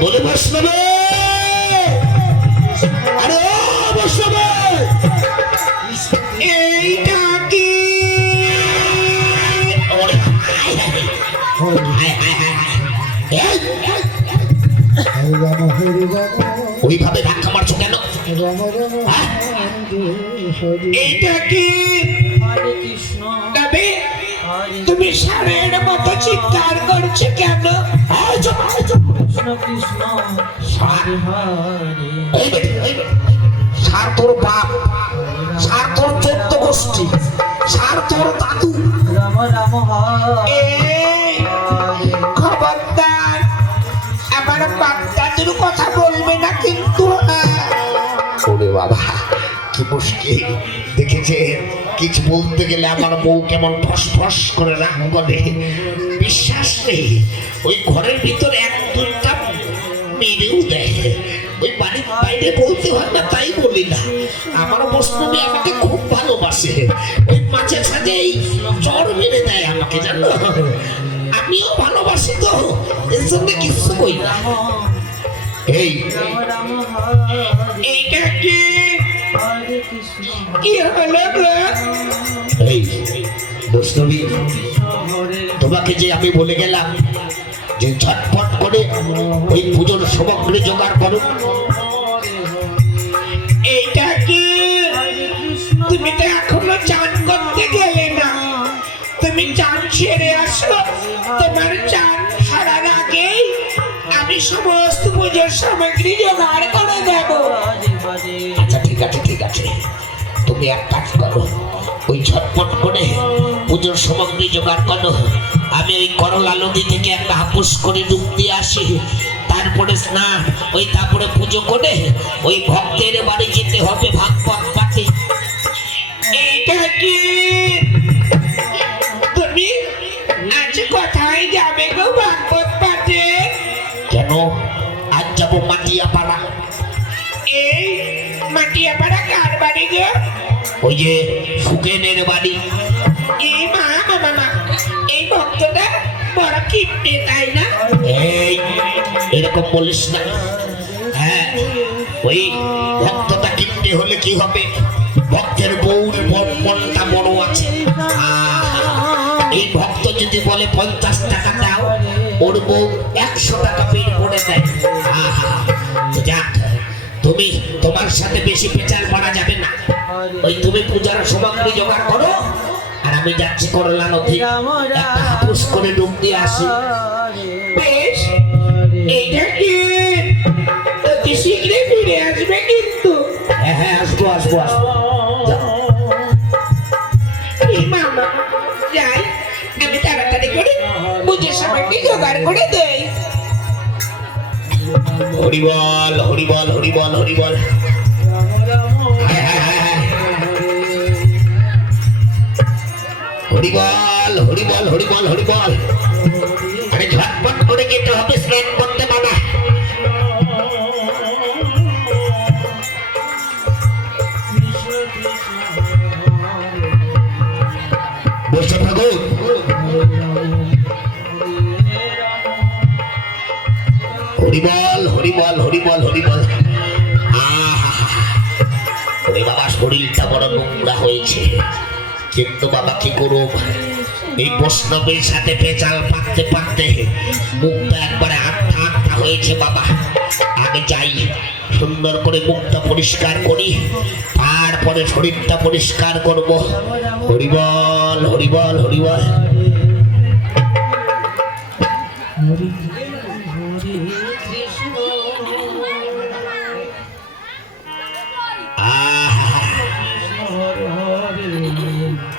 বলে বৈষ্ণব, আরে বৈষ্ণব, এইটা কি? ওইভাবে ধাক্কা মারছো কেন? এইটা কি? তুমি সারের মতো চিৎকার করছো কেন? সার তোর বাপ, সার তোর 14 গোষ্ঠী, সার তোর দাদু। খবরদার আমার বাপ দাদুর কথা বলবে না কিন্তু। ওরে বাবা কি মুশকিল দেখেছে, কিছু বলতে গেলে আমার বউ কেমন ফস ফস করে রাগ করে। বিশ্বাস নেই, ওই ঘরের ভিতরে এক দুইটা মেরেও দেয়। ওই বাড়ির বাইরে বলতে হয় না তাই বলি না। আমার বৈষ্ণবী আমাকে খুব ভালোবাসে, ওই মাঝে সাঝে এই জ্বর মেরে দেয় আমাকে, জানো। আমিও ভালোবাসি তো, এর জন্য কিছু বই না। এইটা কি? কি হলো গো? এই বৈষ্ণবী, তোমাকে যে আমি বলে গেলাম যে ঝটপট করে ওই পুজোর সামগ্রী জোগাড় করো। এইটা কি? তুমি তো এখনো চান করতে গেলে না, তুমি চান সেরে আসো। তোমার চান সারার আগেই আমি সমস্ত পুজোর সামগ্রী জোগাড় করে দেব। আচ্ছা ঠিক আছে ঠিক আছে, তুমি এক কাজ করো, ওই ঝটপট করে পুজোর সামগ্রী জোগাড় করো। আমি ওই করলা নদী থেকে একটা হাপুস করে ডুব দিয়ে আসি, তারপরে স্নান, ওই তারপরে পুজো করে ওই ভক্তের বাড়ি যেতে হবে ভাগবত পাঠে। এইটা কি? তুমি আজ কোথায় যাবে গো ভাগবত পাঠে? কেন? আজ যাবো মাটিয়াপাড়া। এই মাটিয়াপাড়া কার বাড়ি গো? ওই যে সুকেনের বাড়ি। এই মা মামা, এই ভক্তটা বড় কিপটে তাই না? এই এরকম বলিস না। হ্যাঁ, ওই ভক্তটা কিপটে হলে কি হবে? ভক্তের বউর মনটা বড় আছে। এই ভক্ত যদি বলে 50 টাকা দাও, ওর বউ 100 টাকা বের করে দেয়। যাক, তুমি তোমার সাথে বেশি পেঁচাল মারা যাবে না। ওই তুমি পূজার সামগ্রী জোগাড় করো, আর আমি যাচ্ছি করলা নদী, একটা হাপুস করে ডুব দিয়ে আসি। বেশ, এইটা কি? অতি শীঘ্রই ফিরে আসবে কিন্তু। হ্যাঁ হ্যাঁ, আসবো আসবো আসবো। মামা যাই, আমি তাড়াতাড়ি করে পুজোর সামগ্রী জোগাড় করে দেই। হরিবল হরিবল হরিবল হরিবল। হরিবল হরিবল হরিবল হরিবল। আরে ঝটপট করে যেতে হবে স্নান করতে বাবা। বসে থাকো। হরিবল হরিবল হরিবল হরিবল। ওরে বাবা, শরীরটা বড় নোংরা হয়েছে, কিন্তু বাবা কি করব, এই বৈষ্ণবের সাথে পেঁচাল পাততে পাততে মুখটা একবারে আটটা আটটা হয়েছে বাবা। আগে যাই, সুন্দর করে মুখটা পরিষ্কার করি, তারপরে শরীরটা পরিষ্কার করব। হরিবল হরিবল হরিবল।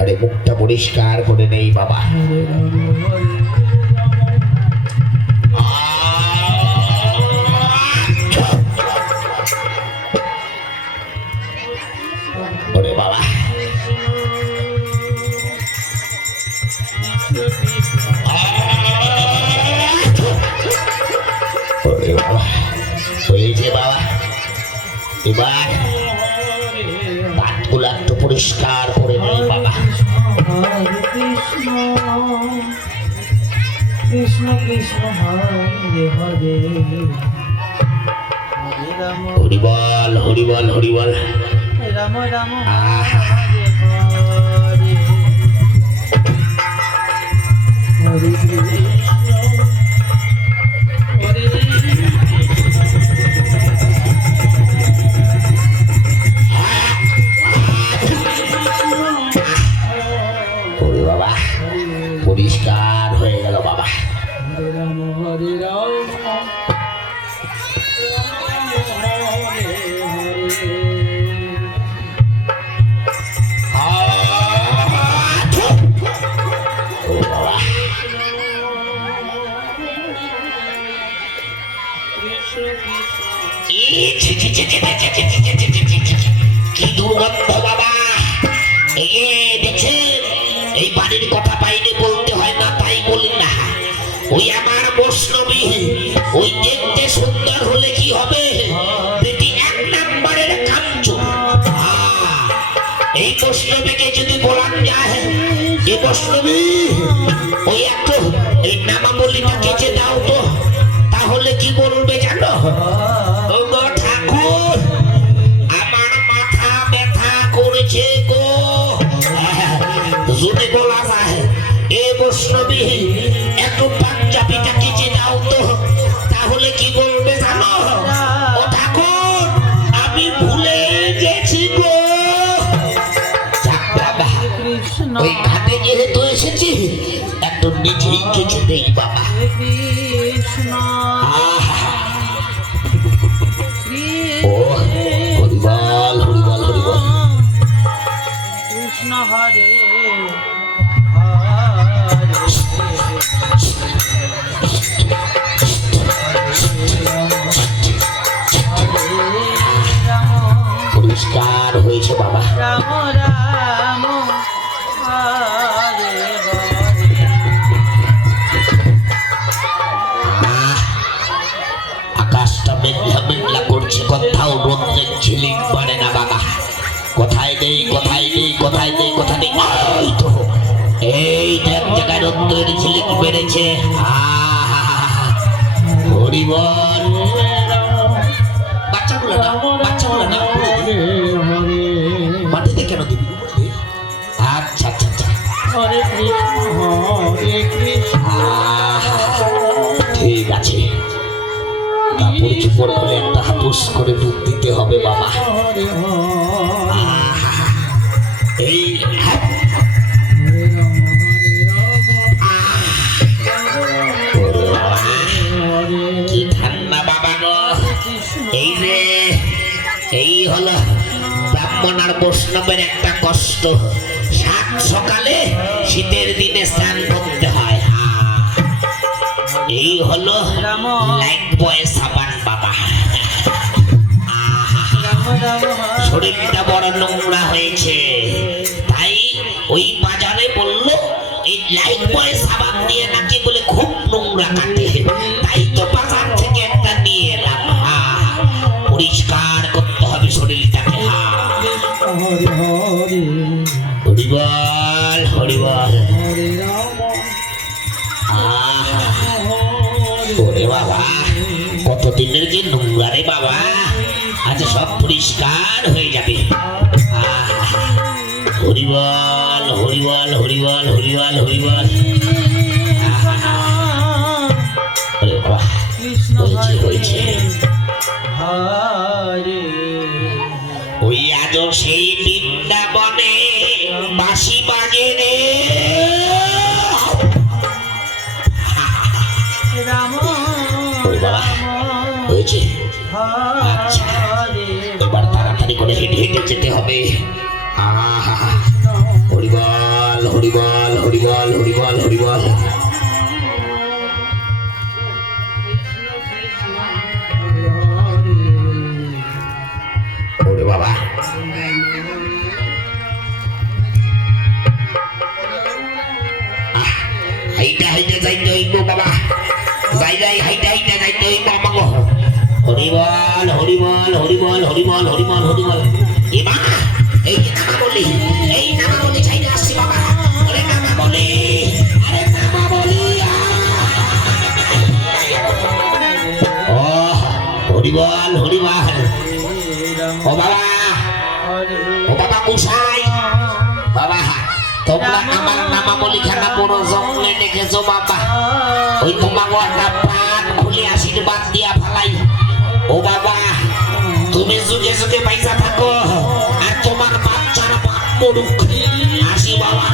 আরে মুখটা পরিষ্কার করে নেই বাবা। ওরে বাবা, ওরে বাবা হয়েছে বাবা। এবার দাঁতগুলো একটু পরিষ্কার করে নেই বাবা। কৃষ্ণ কৃষ্ণ হরে হরে হরিবল হরিবল হরিবল রাম রাম আহা হরে কৃষ্ণ হরে ওরে বাবা পরিষ্কার হয়ে গেল বাবা রাম হরে রাম কি দুর্গন্ধ বাবা দেখছেন এই বাড়ির কথা বাইরে বলতে হয় না তাই বলি না ওই আমার বৈষ্ণবী ওই দেখতে সুন্দর হলে কি হবে বেটি এক নাম্বারের কাঞ্চন এই বৈষ্ণবীকে যদি বলা যায় এ বৈষ্ণবী ওই একটু এই নামাবলিটা কেচে দাও তো তাহলে কি বলবে জানো ও গো ঠাকুর আমার মাথা ব্যথা করেছে গো যদি বলা যায় এ বৈষ্ণবী একটু পাঞ্জাবিটা কেচে দাও তো তাহলে কি বলবে জানো ও ঠাকুর আমি ভুলে গেছি গো ওই ঘাটে যেহেতু এসেছি একটু নিজেই কেচে দেই বাবা কৃষ্ণ ও হরিবল হরিবল হরিবল কৃষ্ণ হরে পরিষ্কার হয়েছে বাবা রাম রাম হরে হরে আকাশটা মেঘলা মেঘলা করছে কোথাও রোদ্রের ঝিলিক পড়ে না বাবা কোথায় নেই কোথায় নেই কোথায় নেই কোথায় নেই এই তো এই এক জায়গায় রোদ্রের ঝিলিক বেড়েছে হরিবল বাচ্চাগুলো না মাটিতে কেন দিবি আচ্ছা আচ্ছা আচ্ছা হরে কৃষ্ণ ঠিক আছে কাপড় চোপড় হলে একটা হাপুস করে ডুব দিতে হবে বাবা হরে এই কি ঠান্ডা বাবা গো এই যে এই হলো ব্রাহ্মণ আর বৈষ্ণবের একটা কষ্ট সাত সকালে শীতের দিনে স্নান করতে হয় এই হলো লাইট বয় সাবান বাবা শরীরটা বড় নোংরা হয়েছে তাই ওই বাজারে বললো এই লাইট বয় সাবান দিয়ে নাকি বলে খুব নোংরা কাটে তাই তো বাজার থেকে একটা নিয়ে এলাম পরিষ্কার করতে হবে শরীরটাকে হরে হরে হরিবল হরিবল হরে রাম ওরে বাবা কতদিনের যে নোংরা রে বাবা আজ সব পরিষ্কার হয়ে যাবে হরিবল হরিবল হরিবল হরিবল হরিবল ওরে বাবা কৃষ্ণ হয়েছে হয়েছে হরে ওই আজও সেই বৃন্দাবনে বাঁশি বাজে রে রাম রাম হয়েছে আচ্ছা হরে এবার তাড়াতাড়ি করে হেঁটে হেঁটে যেতে হবে হরিবল হরিবল হরিবল হরিবল হরিবল ওরে বাবা হাইটা হাইটা যাইতে হইব বাবা যাই হাইটা হাইটা যাইতে হইব আমাকে হরিবল হরিবল হরিবল হরিবল হরিবল হরিবল এমা এই যে নামা বলি চাইতে আসছি বাবা আরে নামা বলি হরিবল হরিবল। ও বাবা, ও বাবা গোসাই, বাবা তোমরা আমার নামাবলিখানা বড় জঙ্গলে দেখেছো বাবা, ওই তোমাকে একটা পান খুলে আশীর্বাদ দিয়া ফেলাই। ও বাবা তুমি যুগে যুগে পয়সা থাকো আর তোমার বাচ্চারা বাপ মরুক। আসি বাবা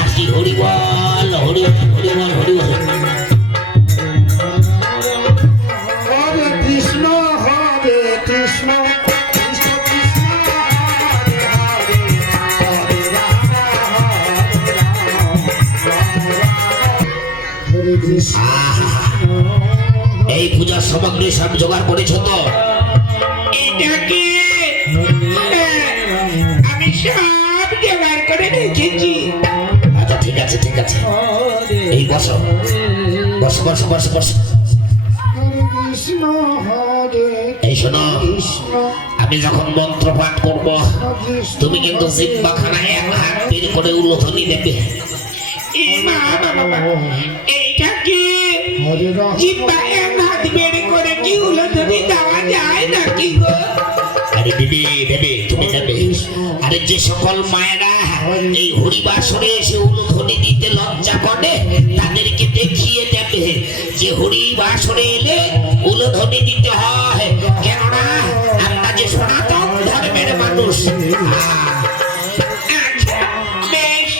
আসি, হরিবল হরিবল হরিবল হরিবল। হরে কৃষ্ণ হরে কৃষ্ণ কৃষ্ণ কৃষ্ণ হরে হরে হরে রাম হরে কৃষ্ণ। এই পূজার সামগ্রী সব জোগাড় করেছ তো? এটা কি? আমি সব জোগাড় করে রেখেছি। আচ্ছা ঠিক আছে ঠিক আছে, এই বসো বসো বসো বসো বসো। হরে কৃষ্ণ হরে এই শোনো, কৃষ্ণ আমি যখন মন্ত্র পাঠ করবো কৃষ্ণ তুমি কিন্তু জিহ্বাখানা এক হাত বের করে উলোধনি দেবে। এইটা কি? হরে রাম জিহ্বা এক হাত বের করে কি উলোধনি দেওয়া যায় নাকি গো? আরে দেবে দেবে, তুমি দেবে। আরে যে সকল মায়েরা এই হরিবাসরে এসে উলুধ্বনি দিতে লজ্জা করে তাদেরকে দেখিয়ে দেবে যে হরিবাসরে এলে উলুধ্বনি দিতে হয়, কেননা আমরা যে সনাতন ধর্মের মানুষ। আচ্ছা বেশ,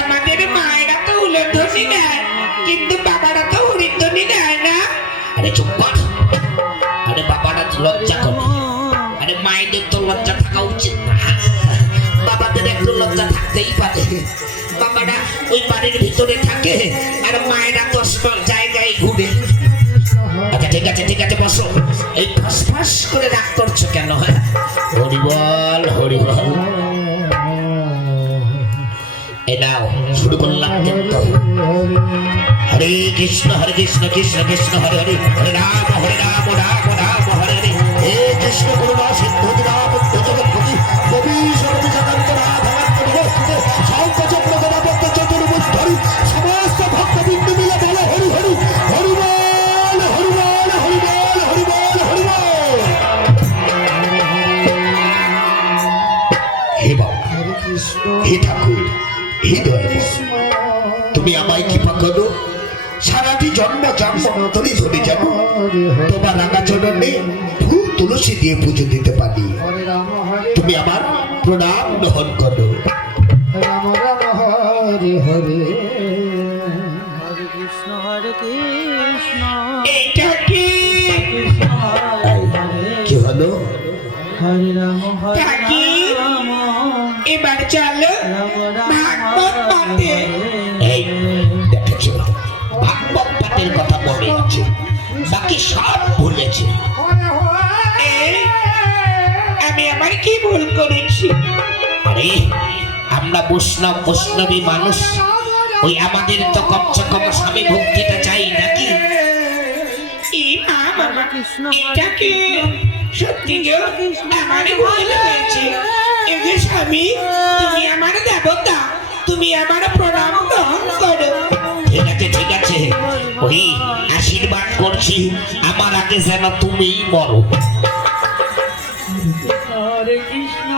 আমাদের মায়েরা তো উলুধ্বনি দেয় কিন্তু বাবারা তো হরিধ্বনি দেয় না। আরে চুপ কর, আরে বাবারা লজ্জা করে, আরে মায়েদের তো লজ্জা থাকা উচিত না, বাবাদের একটু লজ্জা থাকতেই পারে। বাবারা ওই বাড়ির ভিতরে থাকে আর মায়েরা তো সব জায়গায় ঘুরে। আচ্ছা ঠিক আছে ঠিক আছে বসো, এই ফাঁস ফাঁস করে রাগ করছো কেন? হ্যাঁ হরিবল হরিবল। এই নাও শুরু করলাম কিন্তু। হরে কৃষ্ণ কৃষ্ণ কৃষ্ণ হরে হরে, হরে রাম রাম রাম হরে হরে। হে কৃষ্ণ করুণা সিন্ধু রাম জগৎপতি কবি সর্বজগন্ত রাধাকান্ত নমস্তে শঙ্খচক্র গদাপদ্ম চতুর্ভুজধারী সমস্ত ভক্তবৃন্দ মিলে বলে হরি হরি হরিবল হরিবল হরিবল হরিবল হরিবল। হে বাবা, হরে কৃষ্ণ হে ঠাকুর, হে দয়াল, কৃষ্ণ তুমি আমায় কৃপা করো, সারাটি জন্ম জন্ম ধরে ধরে যাব তোমার রাঙা চরণে ফুল তুলসী দিয়ে পুজো দিতে পারি। হরে রাম হরে তুমি আমার প্রণাম গ্রহণ করো। রাম রাম হরে হরে হরে কৃষ্ণ হরে কৃষ্ণ এটা কি? কৃষ্ণ হরে হরে কি হলো? হরে রাম হরে কাকি, রাম এবার চলো রাম রাম ভাগবত পাঠে। এই দেখেছো, ভাগবত পাঠের কথা মনে আছে, বাকি সব ভুলেছে। এই, আমি আমার কি ভুল করেছি? আরে আমরা বৈষ্ণবী মানুষ, ওই আমাদের তো কমসে কম স্বামী ভক্তিটা চাই নাকি? এটা কি সত্যি গো? আমার ভুল হয়েছে। এ যে স্বামী, তুমি আমার দেবতা, তুমি আমার প্রণাম গ্রহণ করো। ঠিক আছে ঠিক আছে, ওই আশীর্বাদ করছি আমার আগে যেন তুমি মরো। হরে কৃষ্ণ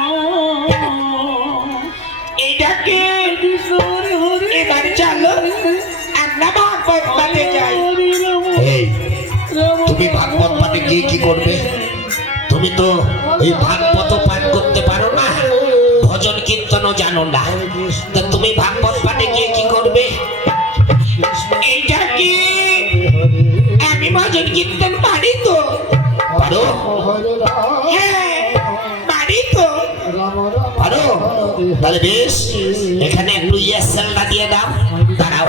এটাকে কৃষ্ণ হরে হরে এবার চলো আমরা ভাগবত পাঠে যাই। এই তুমি ভাগবত পাঠে গিয়ে কি করবে? তুমি তো ওই ভাগবত পাঠ করতে পারো না, ভজন কীর্তনও জানো না, তা তুমি ভাগবত পাঠে গিয়ে কি করবে? এইটা কি? আমি ভজন কীর্তন পারি তো। পারো? হরে রাম হ্যাঁ পারি তো। রাম রাম পারো? তাহলে বেশ, এখানে একটু ইয়েসালটা দিয়ে দাও। দাঁড়াও,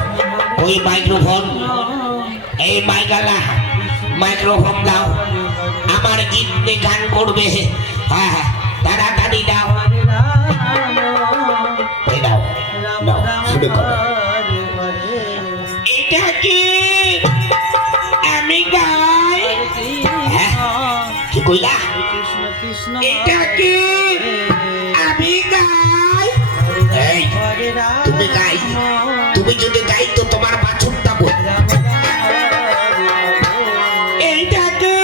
ওই মাইক্রোফোন, এই মাইকালা মাইক্রোফোন দাও, আমার গীত নিয়ে গান করবে। হ্যাঁ হ্যাঁ তাড়াতাড়ি দাও। এই দাও দাও, শুরু করো। এটা কি? আমি গাই? হ্যাঁ কি কইলা? কৃষ্ণ কৃষ্ণ এটা কি? আমি গাই? এই তুমি গাই, তুমি যদি গাই তো তোমার বাছুরটা বল। এইটা কি?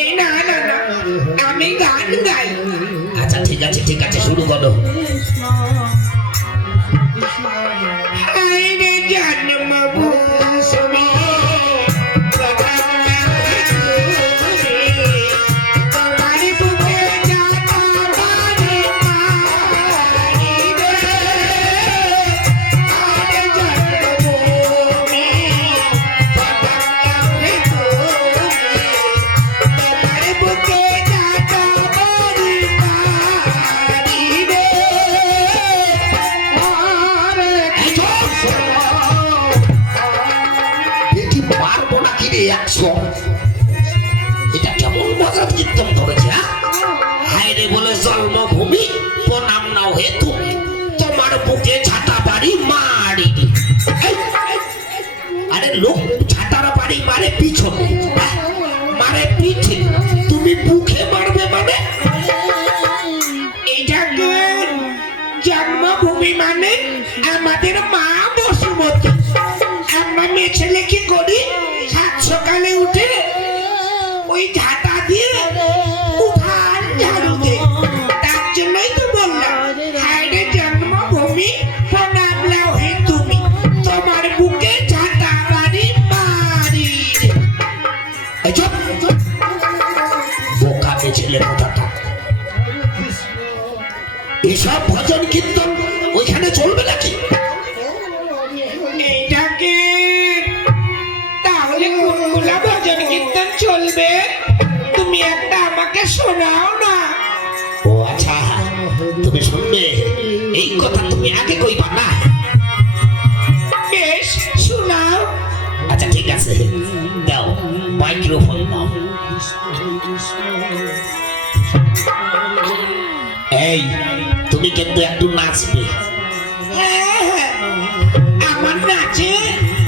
এই না না না, আমি গান গাই। আচ্ছা ঠিক আছে শুরু করো। কৃষ্ণ কৃষ্ণ হায় রে জন্মভূমি, তোমার বুকে যাতা বাড়ি মারি রে। হায় রে জন্মভূমি, তোমার বুকে যাতা বাড়ি মারি রে। এটি পারবো না কি রে 100? এটা কেমন মজার কীর্তন করেছে হ্যাঁ? হায় রে বলে জন্মভূমি প্রণাম নাও হে তুমি, তোমার বুকে ছাতা বাড়ি মারি দি। এই, আরে লোক ছাতার বাড়ি মারে পিছনে, হ্যাঁ? মারে পিছে, তুমি বুকে মারবে মানে? এটাকে জন্মভূমি মানে আমাদের মা বসুমতী। আমরা মেয়ে ছেলে কি করি, সাত সকালে উঠে ওই ঝাঁটা দিয়ে উঠান ঝাড়ু দে। তার জন্যই তো বললাম, হায় রে জন্মভূমি প্রণাম নাও হে তুমি, তোমার বুকে ঝাঁটা বাড়ি মারি রে। এই চুপ! বোকা মেয়ে ছেলে কথাটা। এসব ভজন কীর্তন ওইখানে চলবে নাকি? এইটাকে তাহলে কোনগুলা ভজন কীর্তন চলবে, তুমি একটা আমাকে শোনাও না। ও আচ্ছা, তুমি শুনবে, এই কথা তুমি আগে কইবা না। বেশ শোনাও। আচ্ছা ঠিক আছে, দাও মাইক্রোফোন দাও। এই তুমি কিন্তু একটু নাচবে। হ্যাঁ, হ্যাঁ, আমার নাচে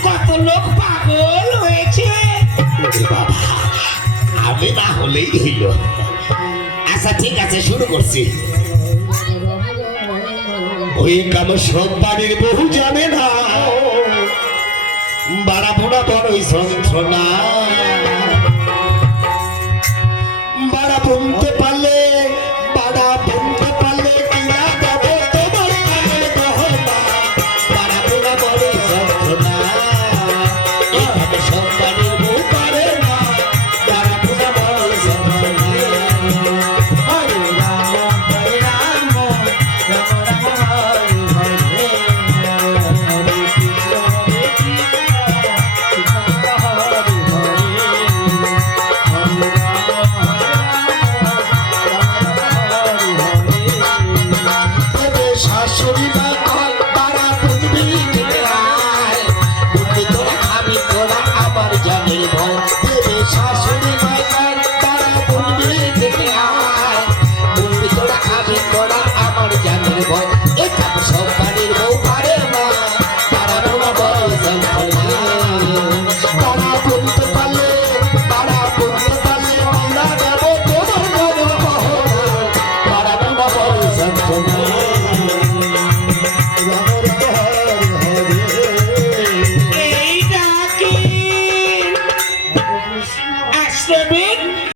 কত লোক পাগল হয়েছে। ওরে বাবা, আমি না হলেই হইল। আচ্ছা ঠিক আছে শুরু করছি। ওই কাম সব বাড়ির বহু জানে না, বাড়া বোনা বড়ই যন্ত্রণা।